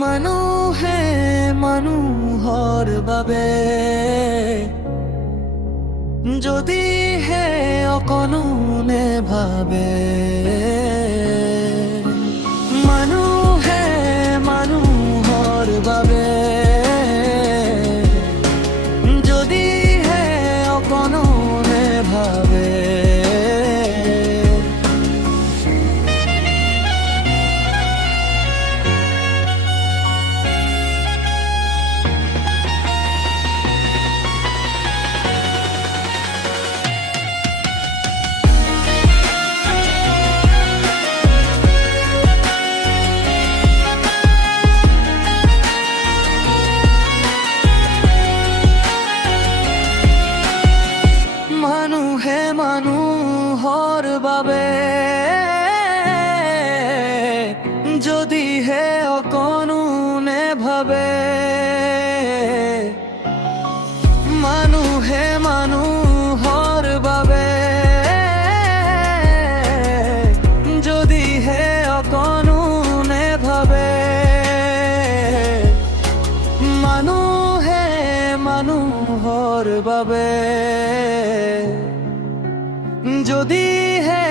মানুহে মানুহৰ বাবে যদিহে অকণো নেভাবে, মানুহে মানুহৰ বাবে যদিহে অকণো নেভাবে, মানুহে মানুহৰ বাবে যদিহে অকণো নেভাবে, মানুহে মানুহৰ বাবে যদিহে অকণো নেভাবে, মানুহে মানুহৰ বাবে যদিহে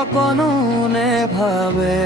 অকণো নেভাবে।